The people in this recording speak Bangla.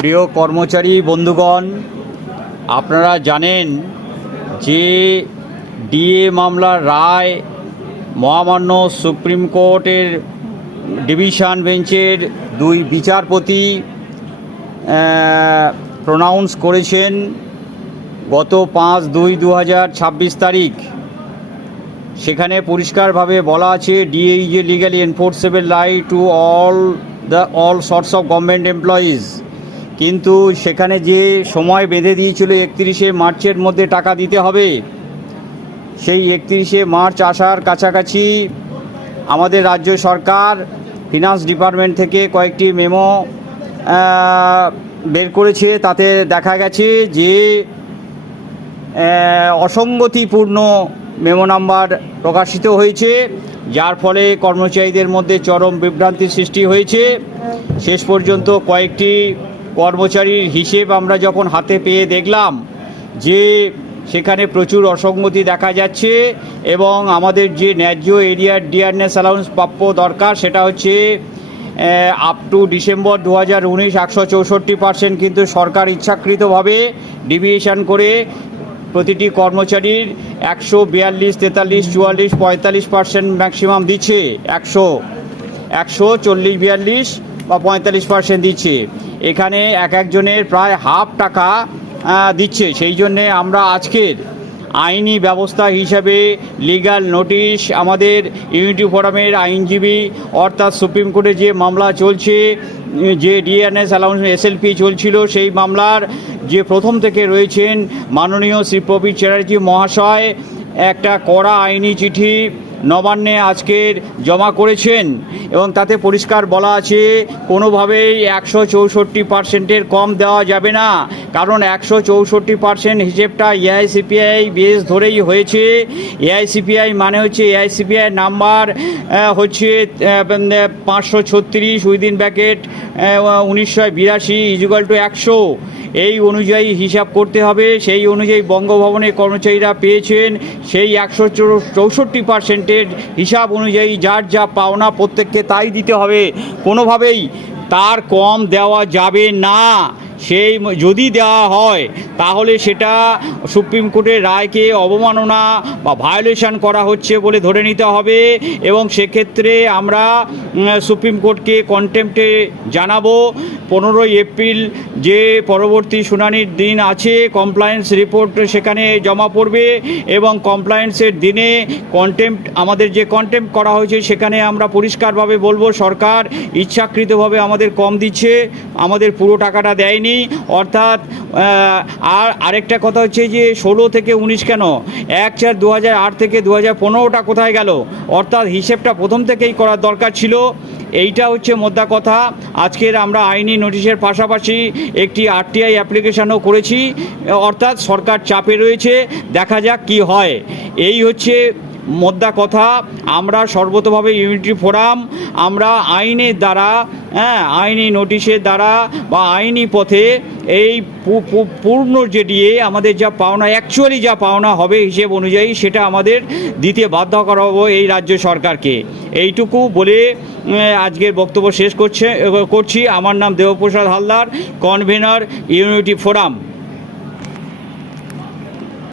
প্রিয় কর্মচারী বন্ধুগণ, আপনারা জানেন যে ডিএ মামলার রায় মহামান্য সুপ্রিম কোর্টের ডিভিশন বেঞ্চের দুই বিচারপতি প্রনাউন্স করেছেন গত 5/2/2026 তারিখ। সেখানে পরিষ্কারভাবে বলা আছে DA is a legally enforceable right to all sorts of government employees. কিন্তু সেখানে যে সময় বেঁধে দিয়েছিল 31শে মার্চের মধ্যে টাকা দিতে হবে, সেই 31শে মার্চ আসার কাছাকাছি আমাদের রাজ্য সরকার ফিনান্স ডিপার্টমেন্ট থেকে কয়েকটি মেমো বের করেছে। তাতে দেখা গেছে যে অসঙ্গতিপূর্ণ মেমো নাম্বার প্রকাশিত হয়েছে, যার ফলে কর্মচারীদের মধ্যে চরম বিভ্রান্তির সৃষ্টি হয়েছে। শেষ পর্যন্ত কয়েকটি কর্মচারীর হিসেব আমরা যখন হাতে পেয়ে দেখলাম যে সেখানে প্রচুর অসঙ্গতি দেখা যাচ্ছে এবং আমাদের যে ন্যায্য এরিয়ার ডিয়ারনেস অ্যালাউন্স প্রাপ্য দরকার সেটা হচ্ছে আপ টু ডিসেম্বর 2019 164%, কিন্তু সরকার ইচ্ছাকৃতভাবে ডিভিয়েশন করে প্রতিটি কর্মচারীর 142, 43, 44, 45% ম্যাক্সিমাম দিচ্ছে। 140, 42 বা 45% দিচ্ছে। এখানে এক একজনের প্রায় হাফ টাকা দিচ্ছে। সেই জন্যে আমরা আজকের আইনি ব্যবস্থা হিসাবে লিগ্যাল নোটিশ আমাদের ইউনিটি ফোরামের আইনজীবী অর্থাৎ সুপ্রিম কোর্টে যে মামলা চলছে, যে ডিএনএস অ্যালাউন্স এসএলপি চলছিল, সেই মামলার যে প্রথম থেকে রয়েছেন মাননীয় শ্রী প্রবীর চ্যাটার্জি মহাশয় একটা কড়া আইনি চিঠি নবান্নে আজকের জমা করেছেন এবং তাতে পরিষ্কার বলা আছে কোনোভাবেই 164%-এর কম দেওয়া যাবে না। কারণ 164% হিসেবটা এআইসিপিআই বেস ধরেই হয়েছে। এআইসিপিআই মানে হচ্ছে এআইসিপিআই নাম্বার হচ্ছে 536 উইদিন ব্র্যাকেট 1982 ইকুয়াল টু 100। এই অনুযায়ী হিসাব করতে হবে। সেই অনুযায়ী বঙ্গভবনের কর্মচারীরা পেয়েছেন সেই 164%-এর হিসাব অনুযায়ী যার যা পাওনা প্রত্যেককে তাই দিতে হবে, কোনোভাবেই তার কম দেওয়া যাবে না। সেই যদি দেওয়া হয় তাহলে সেটা সুপ্রিম কোর্টের রায়কে অবমাননা বা ভায়োলেশন করা হচ্ছে বলে ধরে নিতে হবে এবং সেক্ষেত্রে আমরা সুপ্রিম কোর্টকে কন্টেম্পটে জানাবো। 15 এপ্রিল যে পরবর্তী শুনানির দিন আছে, কমপ্লায়েন্স রিপোর্ট সেখানে জমা পড়বে এবং কমপ্লায়েন্সের দিনে আমাদের যে কন্টেম্প করা হয়েছে সেখানে আমরা পরিষ্কারভাবে বলবো সরকার ইচ্ছাকৃতভাবে আমাদের কম দিচ্ছে, আমাদের পুরো টাকাটা দেয়নি। অর্থাৎ আরেকটা কথা হচ্ছে যে 16 থেকে 19 কেন, 1/4/2008 থেকে 2015টা কোথায় গেল? অর্থাৎ হিসেবটা প্রথম থেকেই করার দরকার ছিল। এইটা হচ্ছে মোদ্দা কথা। আজকের আমরা আইনি নোটিশের পাশাপাশি একটি আরটিআই অ্যাপ্লিকেশনও করেছি, অর্থাৎ সরকার চাপে রয়েছে, দেখা যাক কি হয়। এই হচ্ছে মোদ্দা কথা। আমরা সর্বতোভাবে ইউনিটি ফোরাম আমরা আইনের দ্বারা, আইনি নোটিশের দ্বারা বা আইনি পথে এই পূর্ণ যে ডিএ আমাদের যা পাওনা, অ্যাকচুয়ালি যা পাওনা হবে হিসেব অনুযায়ী, সেটা আমাদের দিতে বাধ্য করা হবে এই রাজ্য সরকারকে। এইটুকু বলে আজকের বক্তব্য শেষ করছি। আমার নাম Debprasad Haldar, convenor unity forum.